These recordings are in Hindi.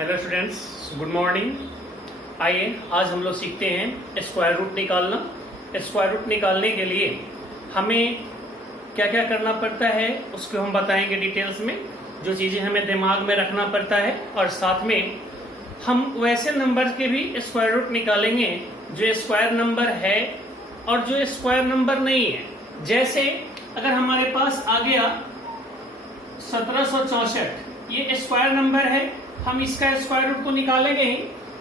Hello students, good morning. आइए आज हम लोग सीखते हैं स्क्वायर रूट निकालना। स्क्वायर रूट निकालने के लिए हमें क्या क्या करना पड़ता है उसको हम बताएंगे डिटेल्स में, जो चीज़ें हमें दिमाग में रखना पड़ता है। और साथ में हम वैसे नंबर के भी स्क्वायर रूट निकालेंगे जो स्क्वायर नंबर है और जो स्क्वायर नंबर नहीं है। जैसे अगर हमारे पास आ गया 1764, ये स्क्वायर नंबर है, हम इसका स्क्वायर रूट को निकालेंगे ही।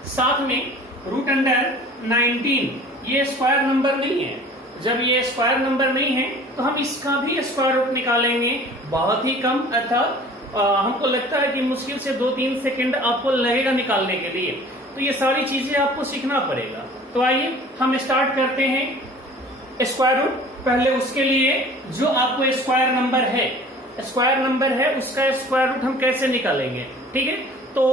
साथ में रूट अंडर 19, ये स्क्वायर नंबर नहीं है। जब ये स्क्वायर नंबर नहीं है तो हम इसका भी स्क्वायर रूट निकालेंगे बहुत ही कम, अर्थात हमको लगता है कि मुश्किल से 2-3 सेकंड आपको लगेगा निकालने के लिए। तो ये सारी चीजें आपको सीखना पड़ेगा। तो आइए हम स्टार्ट करते हैं स्क्वायर रूट। पहले उसके लिए जो आपको स्क्वायर नंबर है उसका स्क्वायर रूट हम कैसे निकालेंगे, ठीक है। तो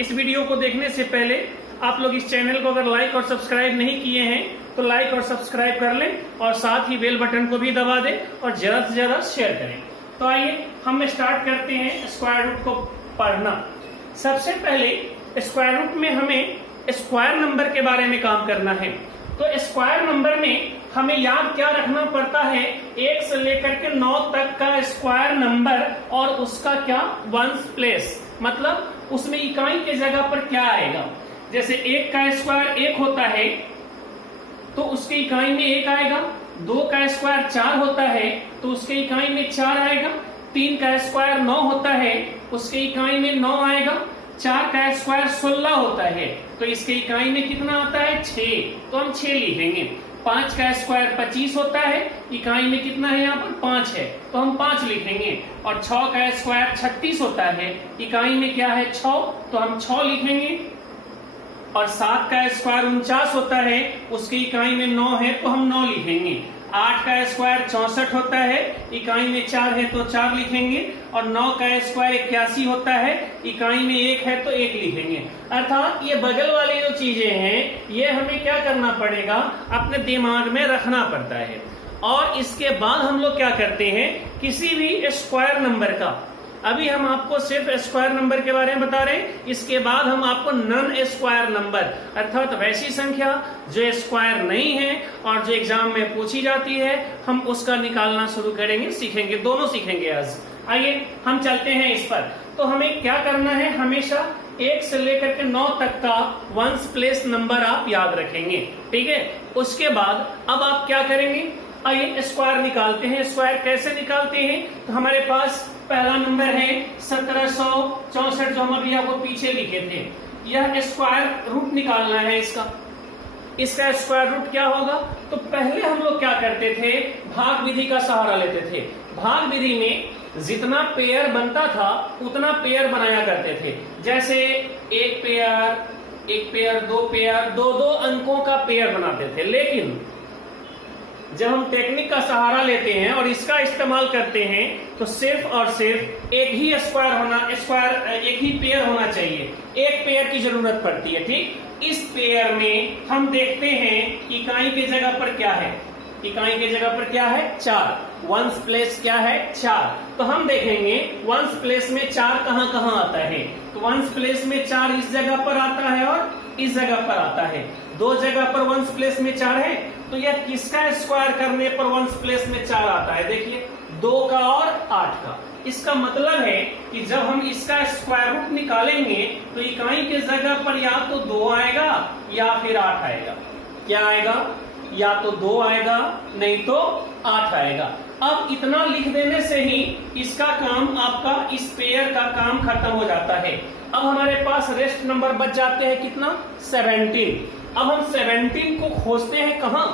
इस वीडियो को देखने से पहले आप लोग इस चैनल को अगर लाइक और सब्सक्राइब नहीं किए हैं तो लाइक और सब्सक्राइब कर लें और साथ ही बेल बटन को भी दबा दें और ज्यादा से ज्यादा शेयर करें। तो आइए हम स्टार्ट करते हैं स्क्वायर रूट को पढ़ना। सबसे पहले स्क्वायर रूट में हमें स्क्वायर नंबर के बारे में काम करना है। तो स्क्वायर नंबर में हमें याद क्या रखना पड़ता है, 1 से लेकर के 9 तक का स्क्वायर नंबर और उसका क्या वंस प्लेस, मतलब उसमें इकाई के जगह पर क्या आएगा। जैसे 1 का स्क्वायर 1 होता है तो उसके इकाई में 1 आएगा। 2 का स्क्वायर 4 होता है तो उसके इकाई में 4 आएगा। 3 का स्क्वायर 9 होता है उसके इकाई में 9 आएगा। 4 का स्क्वायर 16 होता है तो इसके इकाई में कितना आता है, 6, तो हम 6 लिखेंगे। 5 का स्क्वायर 25 होता है, इकाई में कितना है, यहाँ पर 5 है तो हम 5 लिखेंगे। और 6 का स्क्वायर 36 होता है, इकाई में क्या है, 6, तो हम 6 लिखेंगे। और 7 का स्क्वायर 49 होता है, उसकी इकाई में 9 है तो हम 9 लिखेंगे। 8 का स्क्वायर 64 होता है, इकाई में 4 है तो 4 लिखेंगे। और 9 का स्क्वायर 81 होता है, इकाई में 1 है तो 1 लिखेंगे। अर्थात ये बगल वाली जो चीजें हैं ये हमें क्या करना पड़ेगा, अपने दिमाग में रखना पड़ता है। और इसके बाद हम लोग क्या करते हैं, किसी भी स्क्वायर नंबर का, अभी हम आपको सिर्फ स्क्वायर नंबर के बारे में बता रहे हैं, इसके बाद हम आपको नॉन स्क्वायर नंबर अर्थात वैसी संख्या जो स्क्वायर नहीं है और जो एग्जाम में पूछी जाती है, हम उसका निकालना शुरू करेंगे, सीखेंगे, दोनों सीखेंगे आज। आइए हम चलते हैं इस पर। तो हमें क्या करना है, हमेशा 1 से लेकर के 9 तक का वंस प्लेस नंबर आप याद रखेंगे, ठीक है। उसके बाद अब आप क्या करेंगे, आइए स्क्वायर निकालते हैं। स्क्वायर कैसे निकालते हैं, तो हमारे पास पहला नंबर है 1764 जो हम अभी आपको पीछे लिखे थे। यह स्क्वायर रूट निकालना है इसका स्क्वायर रूट क्या होगा। तो पहले हम लोग क्या करते थे, भाग विधि का सहारा लेते थे। भाग विधि में जितना पेयर बनता था उतना पेयर बनाया करते थे। जैसे 1 पेयर 2 पेयर 2-2 अंकों का पेयर बनाते थे। लेकिन जब हम टेक्निक का सहारा लेते हैं और इसका इस्तेमाल करते हैं तो सिर्फ और सिर्फ एक ही एक ही पेयर होना चाहिए, एक पेयर की जरूरत पड़ती है, ठीक। इस पेयर में हम देखते हैं इकाई के जगह पर क्या है, इकाई के जगह पर क्या है, 4। वंस प्लेस क्या है, 4। तो हम देखेंगे वंस प्लेस में 4 कहाँ कहाँ आता है। तो वंस प्लेस में 4 इस जगह पर आता है और इस जगह पर आता है। 2 जगह पर वंस प्लेस में 4 है, तो यह किसका स्क्वायर करने पर वंस प्लेस में 4 आता है, देखिए 2 का और 8 का। इसका मतलब है कि जब हम इसका स्क्वायर रूट निकालेंगे तो इकाई के जगह पर या तो 2 आएगा या फिर 8 आएगा। क्या आएगा, या तो 2 आएगा नहीं तो 8 आएगा। अब इतना लिख देने से ही इसका काम, आपका इस पेयर का काम खत्म हो जाता है। अब हमारे पास रेस्ट नंबर बच जाते हैं कितना, 17। अब हम 17 को खोजते हैं कहां,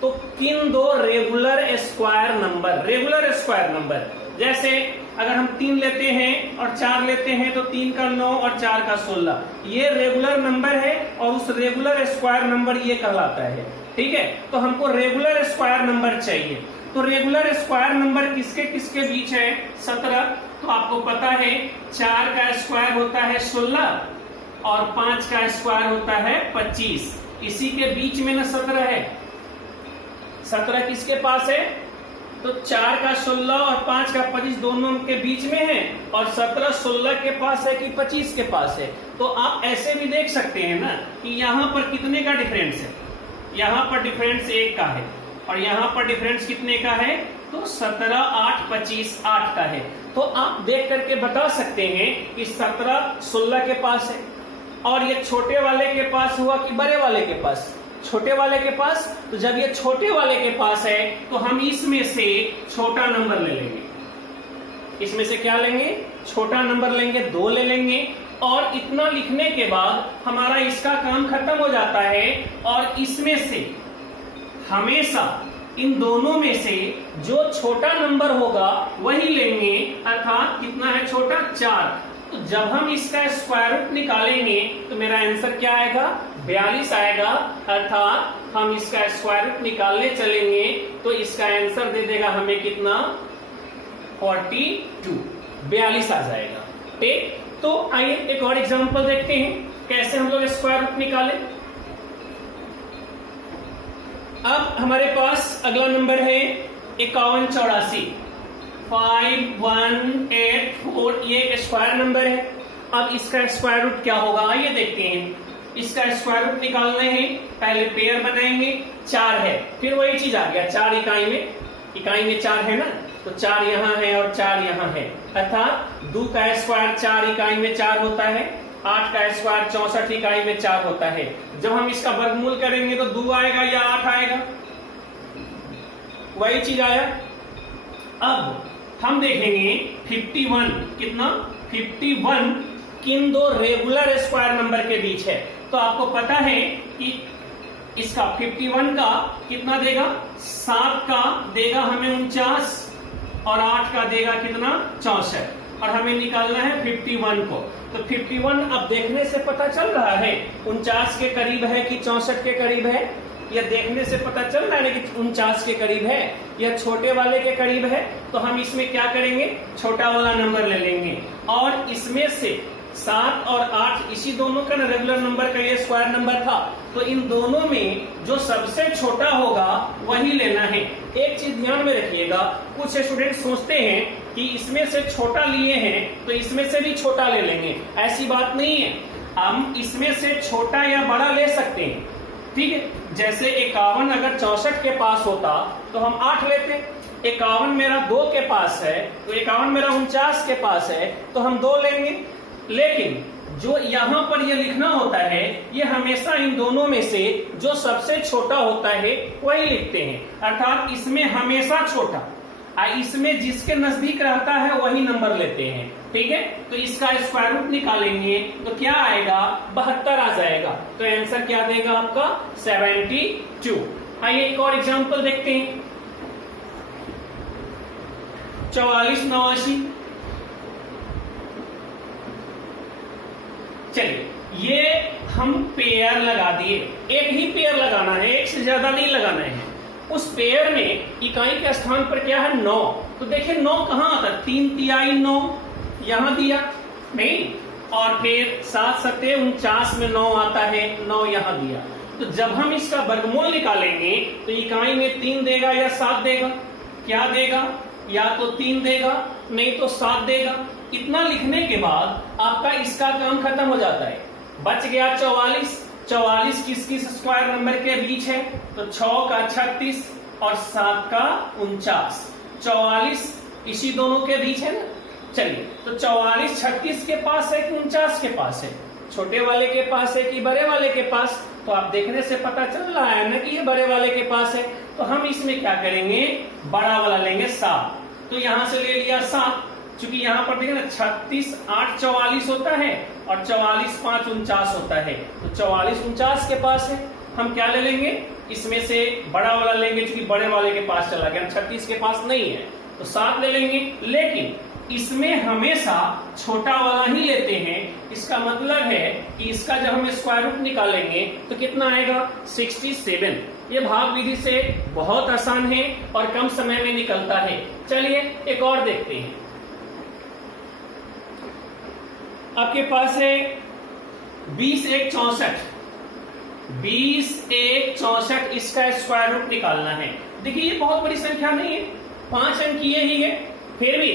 तो किन 2 रेगुलर स्क्वायर नंबर। जैसे अगर हम 3 लेते हैं और 4 लेते हैं तो 3 का 9 और 4 का 16, ये रेगुलर नंबर है और उस रेगुलर स्क्वायर नंबर ये कहलाता है, ठीक है। तो हमको रेगुलर स्क्वायर नंबर चाहिए। तो रेगुलर स्क्वायर नंबर किसके किसके बीच है, 17। तो आपको पता है 4 का स्क्वायर होता है 16 और 5 का स्क्वायर होता है 25। इसी के बीच में ना 17 है। 17 किसके पास है, तो 4 का 16 और 5 का 25 दोनों के बीच में है, और 17 16 के पास है कि 25 के पास है। तो आप ऐसे भी देख सकते हैं ना कि यहाँ पर कितने का डिफरेंस है, यहाँ पर डिफरेंस 1 का है और यहाँ पर डिफरेंस कितने का है, तो 17 8 25 8 का है। तो आप देख करके बता सकते हैं कि 17 16 के पास है, और ये छोटे वाले के पास हुआ कि बड़े वाले के पास, छोटे वाले के पास। तो जब ये छोटे वाले के पास है तो हम इसमें से छोटा नंबर ले लेंगे, इसमें से क्या लेंगे, छोटा नंबर लेंगे, 2 ले लेंगे, और इतना लिखने के बाद हमारा इसका काम खत्म हो जाता है। और इसमें से हमेशा इन दोनों में से जो छोटा नंबर होगा वही लेंगे, अर्थात कितना है छोटा, 4। तो जब हम इसका स्क्वायर रूट निकालेंगे तो मेरा आंसर क्या आएगा, 42 आएगा। अर्थात हम इसका स्क्वायर रूट निकालने चलेंगे तो इसका आंसर दे देगा हमें कितना, 42, 42 आ जाएगा। ठीक, तो आइए एक और एग्जांपल देखते हैं कैसे हम लोग स्क्वायर रूट निकालें। अब हमारे पास अगला नंबर है 5184, 5184, ये एक स्क्वायर नंबर है। अब इसका स्क्वायर रूट क्या होगा, आइए देखते हैं। इसका स्क्वायर रूट निकालने हैं, पहले पेयर बनाएंगे, 4 है, फिर वही चीज आ गया, 4 इकाई में 4 है ना, तो 4 यहाँ है और 4 यहाँ है, अर्थात 2 का स्क्वायर 4 इकाई में 4 होता है, 8 का स्क्वायर 64 इकाई में 4 होता है। जब हम इसका वर्गमूल करेंगे तो 2 आएगा या 8 आएगा, वही चीज आया। अब हम देखेंगे 51, कितना, 51 किन दो रेगुलर स्क्वायर नंबर के बीच है। तो आपको पता है कि इसका 51 का कितना देगा, 7 का देगा हमें 49 और 8 का देगा कितना, 64, और हमें निकालना है 51 को। तो 51 अब देखने से पता चल रहा है 49 के करीब है कि 64 के करीब है, यह देखने से पता चल रहा है कि 49 के करीब है, यह छोटे वाले के करीब है। तो हम इसमें क्या करेंगे, छोटा वाला नंबर ले लेंगे, और इसमें से 7 और 8 इसी दोनों का रेगुलर नंबर का ये स्क्वायर नंबर था, तो इन दोनों में जो सबसे छोटा होगा वही लेना है। एक चीज ध्यान में रखिएगा, कुछ स्टूडेंट सोचते हैं कि इसमें से छोटा लिए हैं तो इसमें से भी छोटा ले लेंगे, ऐसी बात नहीं है। हम इसमें से छोटा या बड़ा ले सकते हैं, ठीक है। जैसे 51 अगर 64 के पास होता तो हम 8 लेते, 51 मेरा 2 के पास है, तो 51 मेरा 49 के पास है तो हम 2 लेंगे। लेकिन जो यहाँ पर ये लिखना होता है, ये हमेशा इन दोनों में से जो सबसे छोटा होता है वही लिखते हैं, अर्थात इसमें हमेशा छोटा, इसमें जिसके नजदीक रहता है वही नंबर लेते हैं, ठीक है। तो इसका स्क्वायर रूट निकालेंगे तो क्या आएगा, 72 आ जाएगा। तो आंसर क्या देगा आपका, 72। आइए एक और एग्जांपल देखते हैं, 4489। चलिए ये हम पेयर लगा दिए, एक ही पेयर लगाना है, एक से ज्यादा नहीं लगाना है। उस पेयर में इकाई के स्थान पर क्या है, 9। तो देखिए 9 कहाँ आता है, 3 तिहाई 9 यहां दिया नहीं, और फिर 7 सत्ते 49 में 9 आता है, 9 यहां दिया। तो जब हम इसका वर्गमूल निकालेंगे तो इकाई में 3 देगा या 7 देगा, क्या देगा, या तो 3 देगा नहीं तो 7 देगा। इतना लिखने के बाद आपका इसका काम खत्म हो जाता है, बच गया 44। 44 किस किस स्क्वायर नंबर के बीच है, तो 6 का 36 और 7 का 49, 44 इसी दोनों के बीच है ना। चलिए तो 44 36 के पास है कि 49 के पास है, छोटे वाले के पास है कि बड़े वाले के पास, तो आप देखने से पता चल रहा है ना कि ये बड़े वाले के पास है। तो हम इसमें क्या करेंगे, बड़ा वाला लेंगे 7। तो यहां से ले लिया 7, क्योंकि यहाँ पर देखिए ना 36 8 44 होता है और 44 5 49 होता है, तो 44 49 के पास है। हम क्या ले लेंगे, इसमें से बड़ा वाला लेंगे, क्योंकि बड़े वाले के पास चला गया, 36 के पास नहीं है तो 7 ले लेंगे। लेकिन इसमें हमेशा छोटा वाला ही लेते हैं, इसका मतलब है कि इसका जब हम स्क्वायर रूट निकालेंगे तो कितना आएगा, 67। ये भाग विधि से बहुत आसान है और कम समय में निकलता है। चलिए एक और देखते हैं, आपके पास है 20 1 64, 20 1 64, इसका स्क्वायर रूट निकालना है। देखिए ये बहुत बड़ी संख्या नहीं है, 5 अंक ये ही है, फिर भी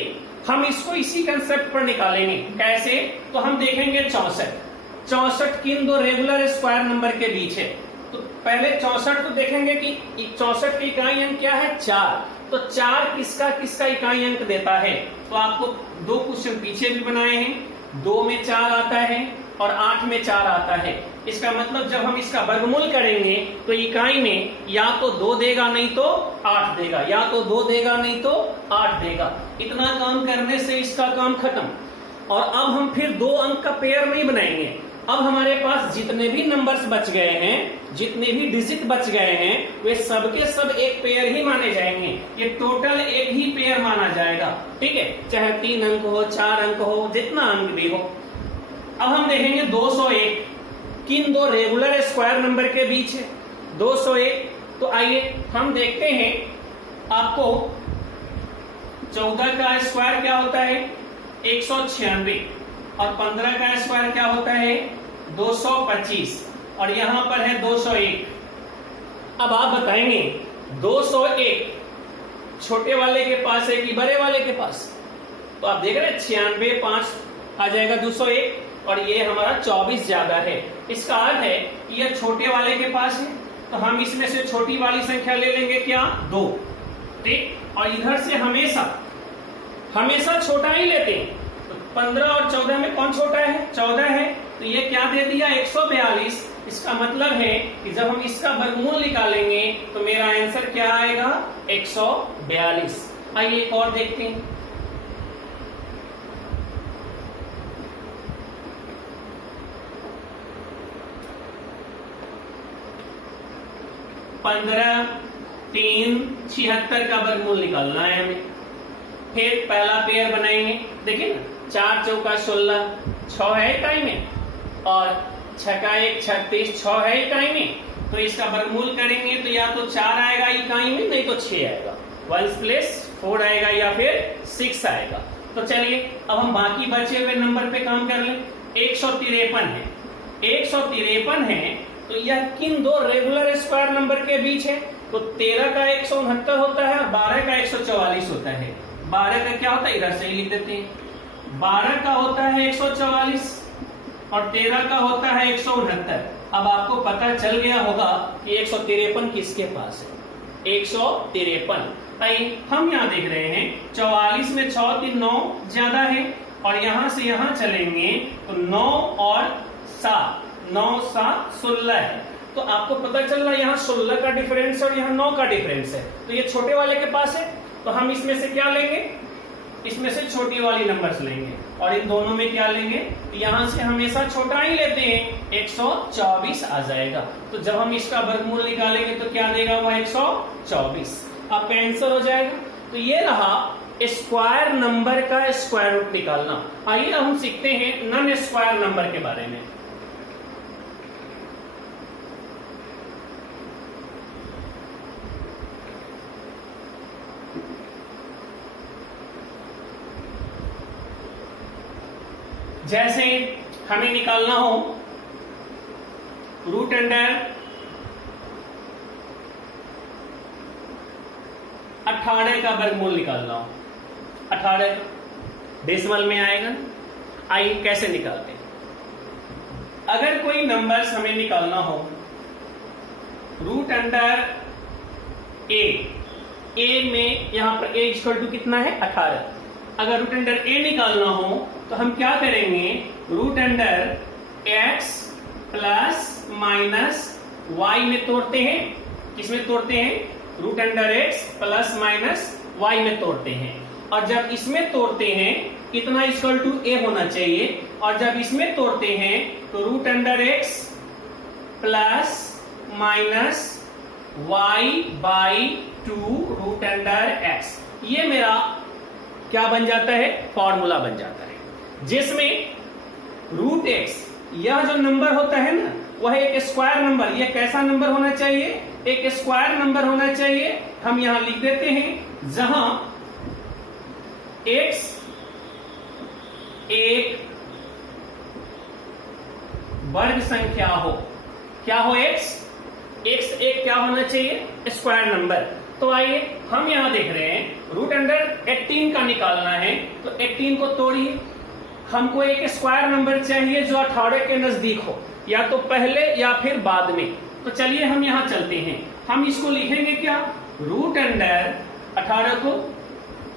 हम इसको इसी कंसेप्ट पर निकालेंगे। कैसे? तो हम देखेंगे 64 किन दो रेगुलर स्क्वायर नंबर के बीच है। तो पहले 64 तो देखेंगे कि 64 की इकाई अंक क्या है, 4। तो 4 किसका किसका इकाई अंक देता है? तो आपको 2 क्वेश्चन पीछे भी बनाए हैं। 2 में 4 आता है और 8 में 4 आता है। इसका मतलब जब हम इसका वर्गमूल करेंगे तो इकाई में या तो 2 देगा नहीं तो 8 देगा, या तो 2 देगा नहीं तो 8 देगा। इतना काम करने से इसका काम खत्म। और अब हम फिर 2 अंक का पेयर नहीं बनाएंगे। अब हमारे पास जितने भी नंबर्स बच गए हैं, जितने भी डिजिट बच गए हैं, वे सबके सब एक पेयर ही माने जाएंगे। ये टोटल एक ही पेयर माना जाएगा, ठीक है, चाहे 3 अंक हो, 4 अंक हो, जितना अंक भी हो। अब हम देखेंगे 201 किन दो रेगुलर स्क्वायर नंबर के बीच है। 201, तो आइए हम देखते हैं। आपको 14 का स्क्वायर क्या होता है, 196, और 15 का स्क्वायर क्या होता है, 225, और यहां पर है 201। अब आप बताएंगे 201 छोटे वाले के पास है कि बड़े वाले के पास? तो आप देख रहे हैं 96, 5 आ जाएगा 201, और ये हमारा 24 ज्यादा है। इसका अर्थ है कि यह छोटे वाले के पास है, तो हम इसमें से छोटी वाली संख्या ले लेंगे, क्या, 2, ठीक। और इधर से हमेशा छोटा ही लेते हैं। 15 और 14 में कौन छोटा है, 14 है। तो ये क्या दे दिया, 142। इसका मतलब है कि जब हम इसका वर्गमूल निकालेंगे तो मेरा आंसर क्या आएगा, 142। आइए एक और देखते हैं। पंद्रह 3 76 का वर्गमूल निकालना है हमें। फिर पहला पेयर बनाएंगे, देखिए ना, 4 चौका 16, 6 है इकाई में, और 6 का 1 36, 6 है इकाई में। तो इसका वर्गमूल करेंगे तो या तो 4 आएगा इकाई में, नहीं तो 6 आएगा। 1 प्लस 4 आएगा या फिर 6 आएगा। तो चलिए अब हम बाकी बचे हुए नंबर पे काम कर लें। 153 है, 153 है, तो यह किन दो रेगुलर स्क्वायर नंबर के बीच है? तो 13 का 169 होता है और 12 का 144 होता है। 12 का क्या होता है, इधर से ही लिख देते हैं। 12 का होता है 144 और 13 का होता है 169। अब आपको पता चल गया होगा कि 153 किसके पास है, 153। आइए हम यहाँ देख रहे हैं 44 में 6 3 9 ज्यादा है, और यहां से यहां चलेंगे तो 9 और 7, 9 7 16 है। तो आपको पता चल रहा है यहाँ 16 का डिफरेंस है और यहाँ 9 का डिफरेंस है। तो ये छोटे वाले के पास है, तो हम इसमें से क्या लेंगे, इसमें से छोटी वाली नंबर्स लेंगे, और इन दोनों में क्या लेंगे, यहां से हमेशा छोटा ही लेते हैं, 124 आ जाएगा। तो जब हम इसका वर्गमूल निकालेंगे तो क्या देगा, वो 124 आपका आंसर हो जाएगा। तो ये रहा स्क्वायर नंबर का स्क्वायर रूट निकालना। आइए अब हम सीखते हैं नॉन स्क्वायर नंबर के बारे में। जैसे हमें निकालना हो रूट अंडर 18 का वर्गमूल निकालना हो, 18 डेसिमल में आएगा। आइए कैसे निकालते हैं। अगर कोई नंबर्स हमें निकालना हो, रूट अंडर ए में यहां पर ए इक्वल टू कितना है, 18। अगर रूट अंडर ए निकालना हो तो हम क्या करेंगे, root under x plus minus y में तोड़ते हैं। किसमें तोड़ते हैं, root under x plus minus y में तोड़ते हैं। और जब इसमें तोड़ते हैं कितना इक्वल टू ए होना चाहिए, और जब इसमें तोड़ते हैं तो root under x plus minus y by 2 root under x। ये मेरा क्या बन जाता है, फॉर्मूला बन जाता है, जिसमें रूट एक्स यह जो नंबर होता है ना, वह एक स्क्वायर नंबर, यह कैसा नंबर होना चाहिए, एक स्क्वायर नंबर होना चाहिए। हम यहां लिख देते हैं जहां एक्स एक वर्ग संख्या हो। क्या हो, एक्स एक क्या होना चाहिए, स्क्वायर नंबर। तो आइए हम यहां देख रहे हैं रूट अंडर 18 का निकालना है तो 18 को तोड़िए। हमको एक स्क्वायर नंबर चाहिए जो 18 के नजदीक हो, या तो पहले या फिर बाद में। तो चलिए हम यहां चलते हैं। हम इसको लिखेंगे क्या, रूट अंडर 18 को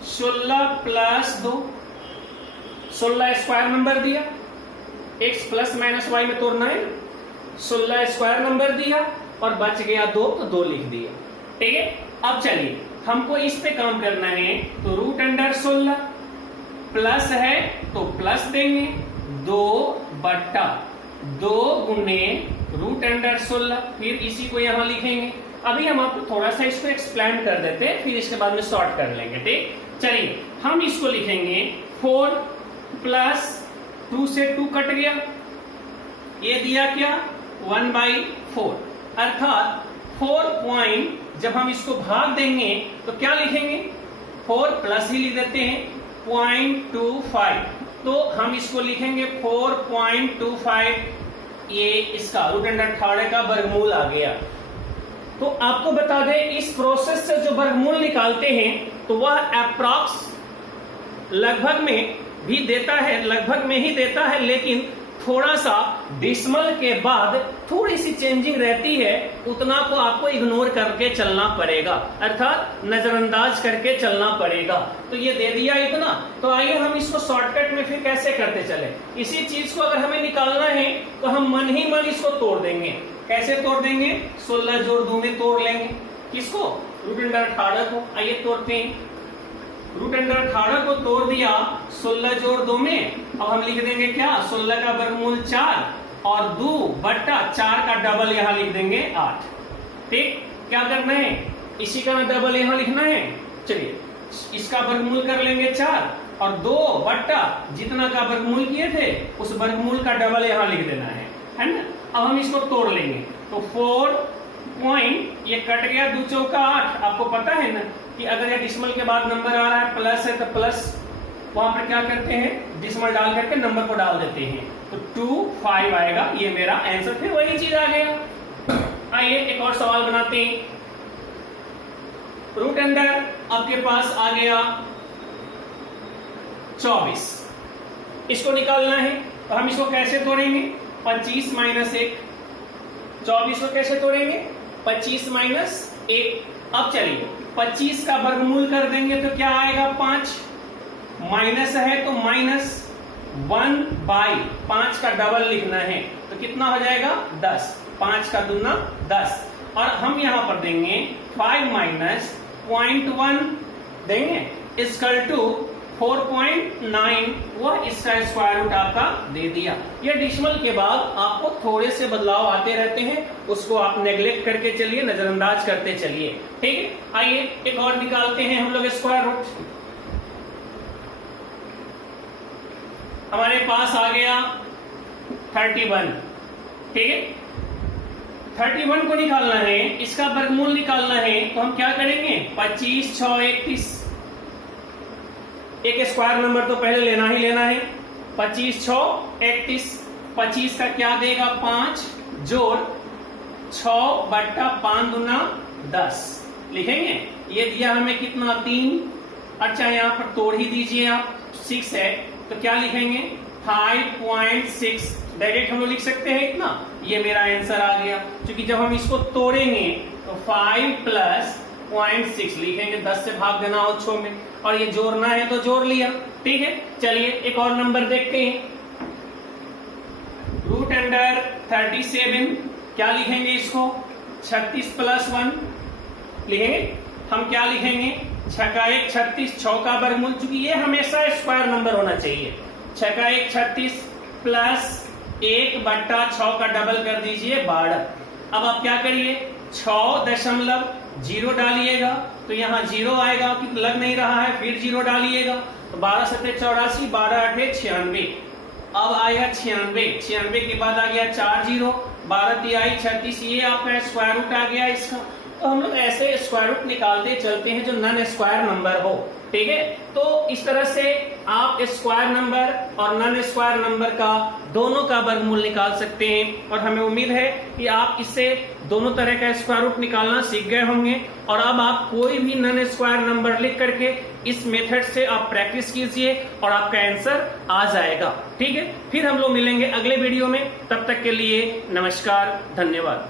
16 प्लस 2, 16 स्क्वायर नंबर दिया, x प्लस माइनस वाई में तोड़ना है, 16 स्क्वायर नंबर दिया और बच गया 2 तो 2 लिख दिया। ठीक है, अब चलिए हमको इस पे काम करना है। तो रूट अंडर 16 प्लस है तो प्लस देंगे, 2 बट्टा 2 गुने रूट अंडर 16, फिर इसी को यहां लिखेंगे। अभी हम आपको थोड़ा सा इसको एक्सप्लेन कर देते हैं, फिर इसके बाद में सॉर्ट कर लेंगे। ठीक, चलिए हम इसको लिखेंगे 4 प्लस 2 से 2 कट गया, ये दिया क्या 1/4, अर्थात 4 पॉइंट, जब हम इसको भाग देंगे तो क्या लिखेंगे, 4 प्लस ही लिख देते हैं 0.25, तो हम इसको लिखेंगे 4.25, ये इसका रूट अंडर 18 का वर्गमूल आ गया। तो आपको बता दें इस प्रोसेस से जो वर्गमूल निकालते हैं तो वह अप्रॉक्स लगभग में भी देता है, लगभग में ही देता है, लेकिन थोड़ा सा डिसिमल के बाद थोड़ी सी चेंजिंग रहती है, उतना को आपको इग्नोर करके चलना पड़ेगा, अर्थात नजरअंदाज करके चलना पड़ेगा। तो ये दे दिया इतना, तो आइए हम इसको शॉर्टकट में फिर कैसे करते चले। इसी चीज को अगर हमें निकालना है तो हम मन ही मन इसको तोड़ देंगे। कैसे तोड़ देंगे, 16 जोड़ 2 में तोड़ लेंगे। किसको, रूट अंडर 18 को। आइए तोड़ते हैं, रूट अंडर 18 को तोड़ दिया 16 जोड़ 2 में। अब हम लिख देंगे क्या, 16 का वर्गमूल 4 और 2 बट्टा 4 का डबल यहां लिख देंगे 8। ठीक, क्या करना है, इसी का डबल यहां लिखना है। चलिए इसका वर्गमूल कर लेंगे 4 और 2 बट्टा जितना का वर्गमूल किए थे उस वर्गमूल का डबल यहां लिख देना है ना। अब हम इसको तोड़ लेंगे तो 4 पॉइंट, ये कट गया 2 चौका 8। आपको पता है ना कि अगर ये डिसिमल के बाद नंबर आ रहा है प्लस है तो प्लस, वहां पर क्या करते हैं, डिसिमल डाल करके नंबर को डाल देते हैं, तो 2 5 आएगा। ये मेरा आंसर, फिर वही चीज आ गया। आइए एक और सवाल बनाते हैं। रूट अंडर आपके पास आ गया 24, इसको निकालना है तो हम इसको कैसे तोड़ेंगे, 25 माइनस 1। 24 को कैसे तोड़ेंगे, 25 माइनस 1। अब चलिए 25 का वर्गमूल कर देंगे तो क्या आएगा 5, माइनस है तो माइनस 1/5 का डबल लिखना है तो कितना हो जाएगा 10, 5 का दूना 10। और हम यहां पर देंगे 5 माइनस 0.1 देंगे इक्वल टू 4.9, वह इसका स्क्वायर रूट आपका दे दिया। ये डिसिमल के बाद आपको थोड़े से बदलाव आते रहते हैं, उसको आप नेग्लेक्ट करके चलिए, नजरअंदाज करते चलिए। ठीक है, आइए एक और निकालते हैं हम लोग स्क्वायर रूट। हमारे पास आ गया 31। ठीक है, 31 को निकालना है, इसका वर्गमूल निकालना है तो हम क्या करेंगे, 25 6 31। एक स्क्वायर नंबर तो पहले लेना ही लेना है। 25 6 31, 25 का क्या देगा 5 जोड़ 6 बट्टा 5 दूना 10 लिखेंगे। ये दिया हमें कितना 3। अच्छा यहाँ पर तोड़ ही दीजिए आप, 6 है तो क्या लिखेंगे 5.6, डायरेक्ट हम लोग लिख सकते हैं इतना। ये मेरा आंसर आ गया, क्योंकि जब हम इसको तोड़ेंगे तो 5 प्लस 0.6 लिखेंगे, 10 से भाग देना हो 6 में, और ये जोड़ना है तो जोड़ लिया। ठीक है, चलिए एक और नंबर देखते हैं। रूट अंडर 37, क्या लिखेंगे इसको, 36 प्लस 1 लिखेंगे। हम क्या लिखेंगे, 6 का 1 36, 6 का वर्गमूल, चूंकि ये हमेशा स्क्वायर नंबर होना चाहिए। 6 का 1 36 प्लस 1 बट्टा 6 का डबल कर दीजिए 12। अब आप क्या करिए, 6.0 डालिएगा तो यहाँ 0 आएगा, क्योंकि लग नहीं रहा है, फिर 0 डालिएगा तो 12 7 84, 12 8 96। अब आएगा 96, 96 के बाद आ गया 4 0, 12 तिहाई 36, ये आपका स्क्वायर रूट आ गया इसका। तो हम लोग ऐसे स्क्वायर रूट निकालते चलते हैं जो नन स्क्वायर नंबर हो। ठीक है, तो इस तरह से आप स्क्वायर नंबर और नन स्क्वायर नंबर का दोनों का वर्गमूल निकाल सकते हैं। और हमें उम्मीद है कि आप इससे दोनों तरह का स्क्वायर रूट निकालना सीख गए होंगे। और अब आप कोई भी नन स्क्वायर नंबर लिख करके इस मेथड से आप प्रैक्टिस कीजिए और आपका आंसर आ जाएगा। ठीक है, फिर हम लोग मिलेंगे अगले वीडियो में। तब तक के लिए नमस्कार, धन्यवाद।